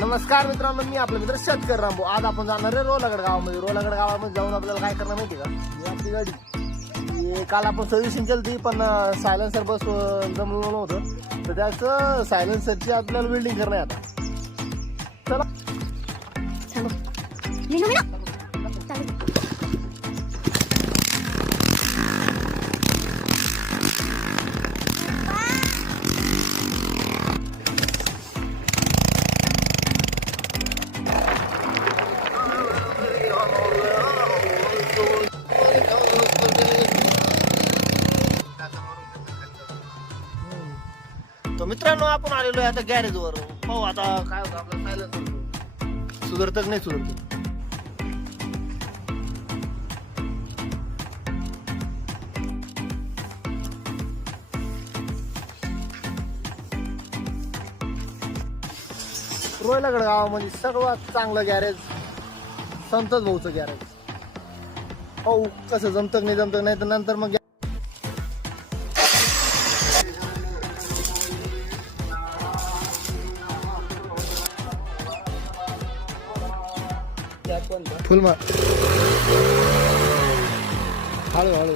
नमस्कार मित्रांनो, मी आपला मित्र शेतकरी रामभाऊ. आज आपण जाणार आहे रोलागड गावामध्ये. रोलागड गावामध्ये जाऊन आपल्याला काय करणार माहिती का? ही आपली गाडी काल आपण सर्व्हिसिंग केली होती, पण सायलेन्सर बस जमलं नव्हतं, तर त्याचं सायलेन्सरची आपल्याला वेल्डिंग करणार आहे आता. चला तर मित्रांनो, आपण आलेलो आहे आता गॅरेजवर. पाहू आता काय होतं आपलं सायलेन्सर सुधारतं की नाही सुधारतं. रोयलागड गावामध्ये सर्वात चांगलं गॅरेज संतोष भाऊचं गॅरेज. हो, कसं जमतं नाही जमतं नाही तर नंतर मग फुल मार हळू.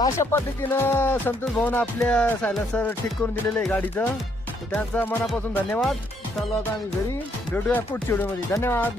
अशा पद्धतीनं संतोष भाऊन आपल्या सायलेन्सर ठीक करून दिलेलं आहे गाडीचं. तर त्यांचा मनापासून धन्यवाद. चालू आता आम्ही घरी. भेटूया पुढच्या व्हिडिओमध्ये. धन्यवाद.